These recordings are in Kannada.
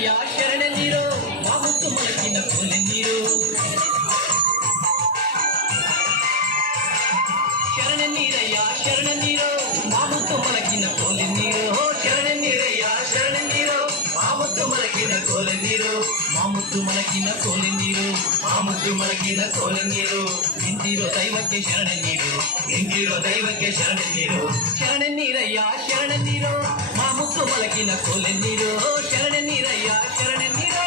ನೀರಯ್ಯ ಶರಣ ನೀರು ಮಾಮುತ್ತು ಮಲಕಿನ ಕೋಲೆ ನೀರು ಶರಣ ನೀರಯ್ಯ ಶರಣ ನೀರು ಮಾಮುತ್ತು ಮಲಕಿನ ಕೋಲೆ ನೀರು ಶರಣ ನೀರಯ್ಯ ಶರಣ ನೀರು ಮಾಮುತ್ತು ಮಲಕಿನ ಕೋಲೆ ನೀರು ಮಾಮುತ್ತು ಮಲಕಿನ ಕೋಲೆ ನೀರು ಮಾಮುತ್ತು ಮಲಕಿನ ಕೋಲೆ ನೀರು ನಿಂತಿರೋ ದೈವಕ್ಕೆ ಶರಣ ನೀರು ನಿಂತಿರೋ ದೈವಕ್ಕೆ ಶರಣ ನೀರು ಶರಣ ನೀರಯ್ಯ ಶರಣ ನೀರು ಮಾಮುತ್ತು ಮಲಕಿನ ಕೋಲೆ ನೀರು ಶರಣ ನೀರಯ್ಯ ಶರಣ ನೀರು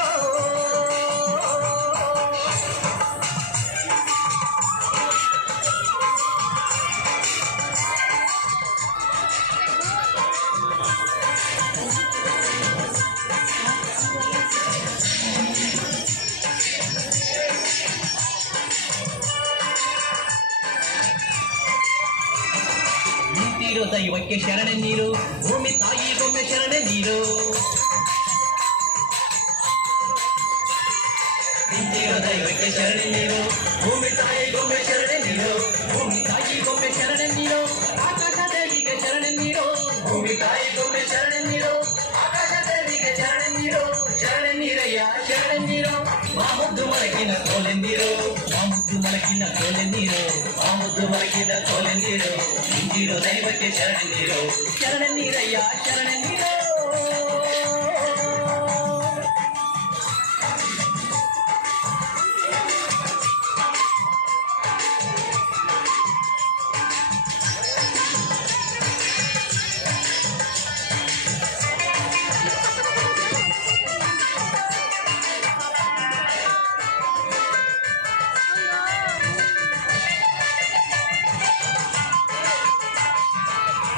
ನಿಂತಿರೋ ದೈವಕ್ಕೆ ಶರಣ ನೀರು ಭೂಮಿ ತಾಯಿಗೊಮ್ಮೆ ಶರಣ ನೀರು ನಿಂತಿರೋ ದೈವಕ್ಕೆ ಶರಣ ನೀರು ಭೂಮಿ ತಾಯಿಗೊಮ್ಮೆ ಶರಣ ನೀರು ಭೂಮಿ ತಾಯಿಗೊಮ್ಮೆ ಶರಣ ನೀರು ಆಕಾಶ ದೇವಿಗೆ ಶರಣ ನೀರು ಭೂಮಿ ತಾಯಿಗೊಮ್ಮೆ ಶರಣ ನೀರು ಆಕಾಶ ದೇವಿಗೆ ಶರಣ ನೀರು ಶರಣ ನೀರಯ್ಯ ಶರಣ ನೀರು ಮಾಮುದ್ದು ಮಲಕಿನ ಕೋಲೆ ನೀರು ಮಾಮುದ್ದು ಮಲಕಿನ ಕೋಲೆ ನೀರು ಮಾಮುದ್ದು ಮಲಕಿನ ಕೋಲೆ ನೀರು ನಿಂತಿರೋ ದೈವಕ್ಕೆ ಶರಣ ನೀರು ಶರಣ ನೀರಯ್ಯ ಶರಣ ನೀರು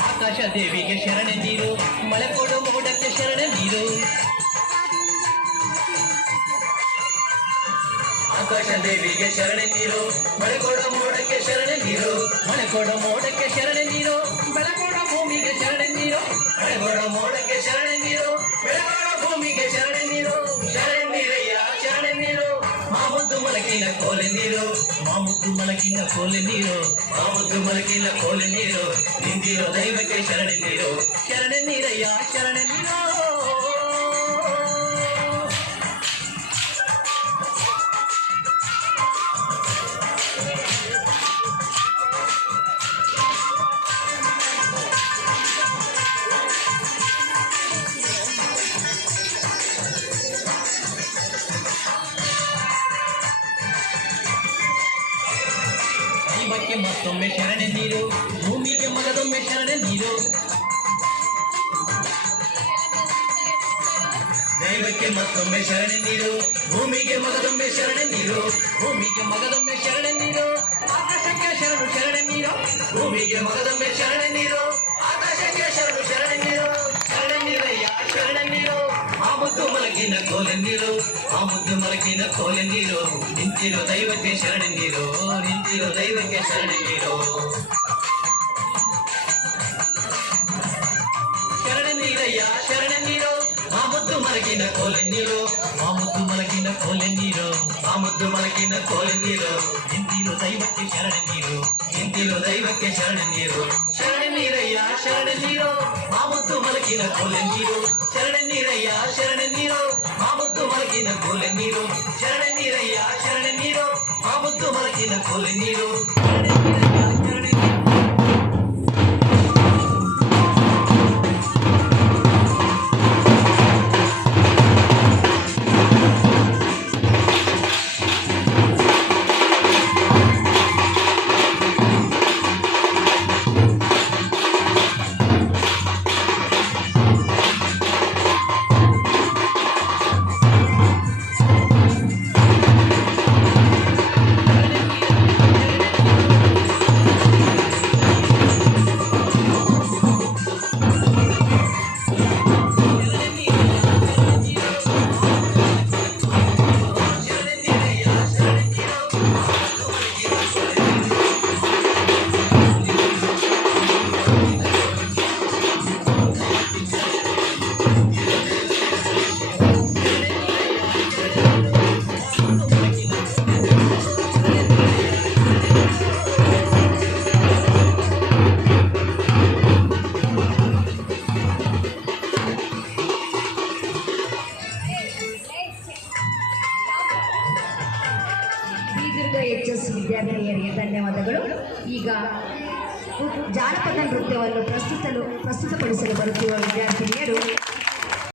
ಆಕಾಶ ದೇವಿಗೆ ಶರಣ ನೀರು ಮಳೆ ಕೊಡು ಮೋಡಕ್ಕೆ ಶರಣ ನೀರು ಆಕಾಶ ದೇವಿಗೆ ಶರಣ ನೀರು ಮಳೆ ಕೊಡು ಮೋಡಕ್ಕೆ ಶರಣ ನೀರು ಮಳೆ ಕೊಡು ಮೋಡಕ್ಕೆ ಶರಣ ನೀರು ಬೆಳಕೊಡ ಭೂಮಿಗೆ ಶರಣ ನೀರು ಮಳೆ ಕೊಡು ಮೋಡಕ್ಕೆ ಶರಣ ನೀರು ಬೆಳಕೊಡ ಭೂಮಿಗೆ ಶರಣ ನೀರು ಶರಣ ನೀರಯ್ಯ ಶರಣ ನೀರು ಮಾಮುದ್ದು ಮಲಕಿನ ಕೋಲೆ ನೀರು ಮಾಮುದ್ದು ಮಲಕಿನ ಕೋಲೆ ನೀರು ಮಾಮುದ್ದು ಮಲಕಿನ ಕೋಲೆ ನೀರು ನಿಂತಿರೋ ದೈವಕ್ಕೆ ಶರಣ ನೀರು ಶರಣ ನೀರಯ್ಯ ಶರಣ ನೀರು ದೈವಕ್ಕೆ ಮತ್ತೊಮ್ಮೆ ಶರಣ ನೀರು ಭೂಮಿಗೆ ಮಗದೊಮ್ಮೆ ಶರಣ ನೀರು ದೈವಕ್ಕೆ ಮತ್ತೊಮ್ಮೆ ಶರಣ ನೀರು ಭೂಮಿಗೆ ಮಗದೊಮ್ಮೆ ಶರಣ ನೀರು ಭೂಮಿಗೆ ಮಗದೊಮ್ಮೆ ಶರಣ ನೀರು ಆಕಾಶಕ್ಕೆ ಶರಣು ಶರಣ ನೀರು ಭೂಮಿಗೆ ಮಗದೊಮ್ಮೆ ಶರಣ ನೀರು ಆಕಾಶಕ್ಕೆ ಶರಣು ಶರಣ ನೀರು ಶರಣ ನೀರಯ್ಯ ಶರಣ ನೀರು ಮಾಮುದ್ದು ಮಲಕಿನ ಕೋಲೆ ನೀರು ಮಾಮುದ್ದು ಮಲಕಿನ ಕೋಲೆ ನೀರು ನಿಂತಿರೋ ದೈವಕ್ಕೆ ಶರಣ ನೀರು ನಿಂತಿರೋ ದೈವಕ್ಕೆ ಶರಣ ನೀರು ಶರಣ ನೀರಯ್ಯ ಶರಣ ನೀರು ಮಾಮುದ್ದು ಮಲಕಿನ ಕೋಲೆ ನೀರು ಮಾಮುದ್ದು ಮಲಕಿನ ಕೋಲೆ ನೀರು ಮಾಮುದ್ದು ಮಲಕಿನ ಕೋಲೆ ನೀರು ನಿಂತಿರೋ ದೈವಕ್ಕೆ ಶರಣ ನೀರು ನಿಂತಿರೋ ದೈವಕ್ಕೆ ಶರಣ ನೀರು ಶರಣ ನೀರಯ್ಯ ಶರಣ ನೀರು ಮಾಮುದ್ದು ಮಲಕಿನ ಕೋಲೆ ನೀರು ಶರಣ ನೀರಯ್ಯ ಶರಣ ನೀರು ಮಾಮುದ್ದು ಮಲಕಿನ ಕೋಲೆ ನೀರು ಶರಣ ನೀರಯ್ಯ ಶರಣ ನೀರು ಮಾಮುದ್ದು ಮಲಕಿನ ಕೋಲೆ ನೀರು ಶರಣ ನೀರಯ್ಯ ಶರಣ ನೀರು ಶ್ರೀದುರ್ಗ HS ವಿದ್ಯಾರ್ಥಿನಿಯರಿಗೆ ಧನ್ಯವಾದಗಳು. ಈಗ ಜಾನಪದ ನೃತ್ಯವನ್ನು ಪ್ರಸ್ತುತಪಡಿಸಲು ಬರುತ್ತಿರುವ ವಿದ್ಯಾರ್ಥಿನಿಯರು